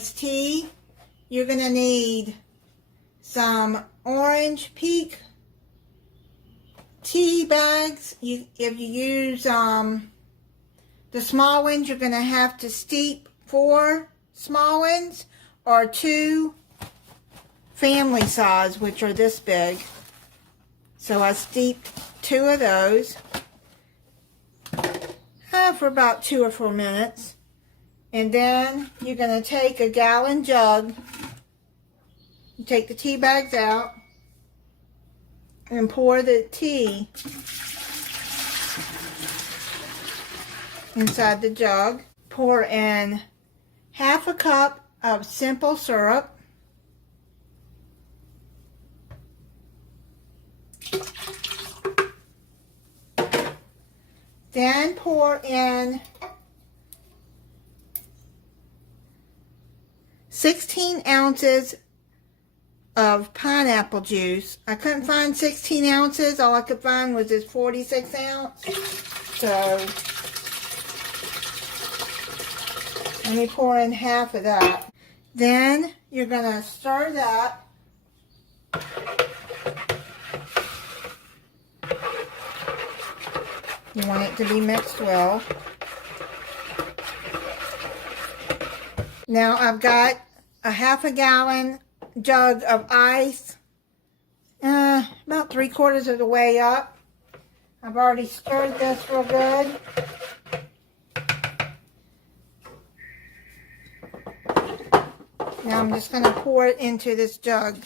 iced tea. You're going to need some orange peak tea bags. If you use the small ones, you're going to have to steep 4 small ones or 2 family size, which are this big. So I steeped 2 of those for about 2 or 4 minutes. And then you're going to take a gallon jug, you take the tea bags out, and pour the tea inside the jug. Pour in half a cup of simple syrup. Then pour in 16 ounces of pineapple juice. I couldn't find 16 ounces. All I could find was this 46 ounce. So let me pour in half of that. Then you're going to stir that. You want it to be mixed well. Now I've got a half a gallon jug of ice, about 3/4 of the way up. I've already stirred this real good. Now I'm just going to pour it into this jug.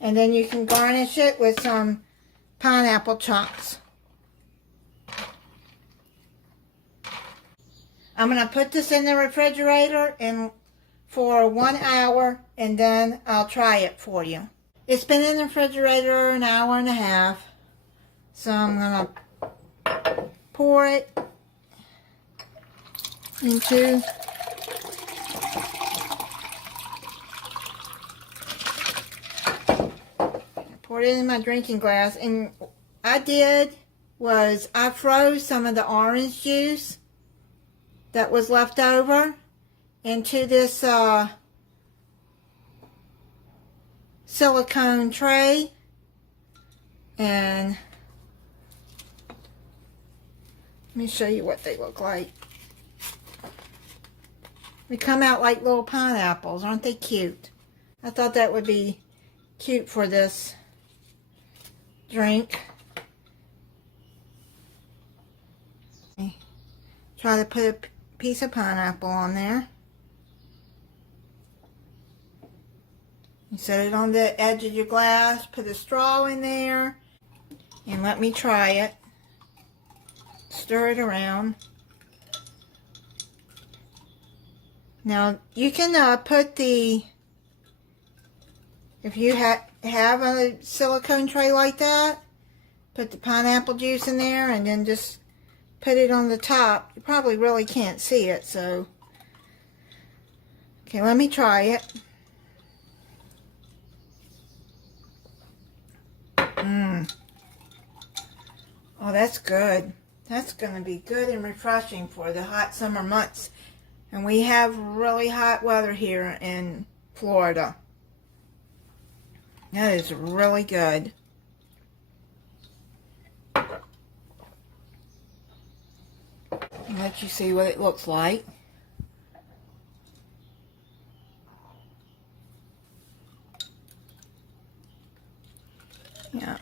And then you can garnish it with some pineapple chunks. I'm going to put this in the refrigerator for 1 hour, and then I'll try it for you. It's been in the refrigerator an hour and a half. So I'm going to pour it into poured it in my drinking glass, and I froze some of the orange juice that was left over into this silicone tray, and let me show you what they look like. They come out like little pineapples. Aren't they cute? I thought that would be cute for this drink. Try to put a piece of pineapple on there. You set it on the edge of your glass, put a straw in there, and let me try it. Stir it around. Now you can put if you have a silicone tray like that, put the pineapple juice in there and then just put it on the top. You probably really can't see it, so okay, let me try it. Oh, that's good. That's going to be good and refreshing for the hot summer months. And we have really hot weather here in Florida. That is really good. I'll let you see what it looks like. Yeah.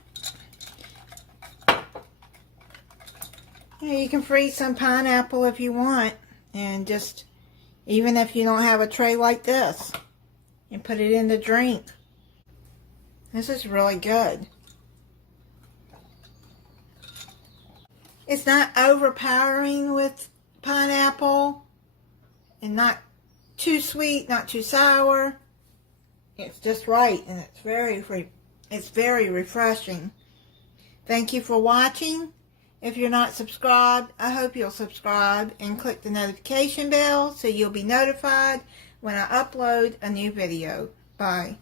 Yeah, you can freeze some pineapple if you want, and just, even if you don't have a tray like this, and put it in the drink. This is really good. It's not overpowering with pineapple, and not too sweet, not too sour. It's just right, and it's very refreshing. Thank you for watching. If you're not subscribed, I hope you'll subscribe and click the notification bell so you'll be notified when I upload a new video. Bye.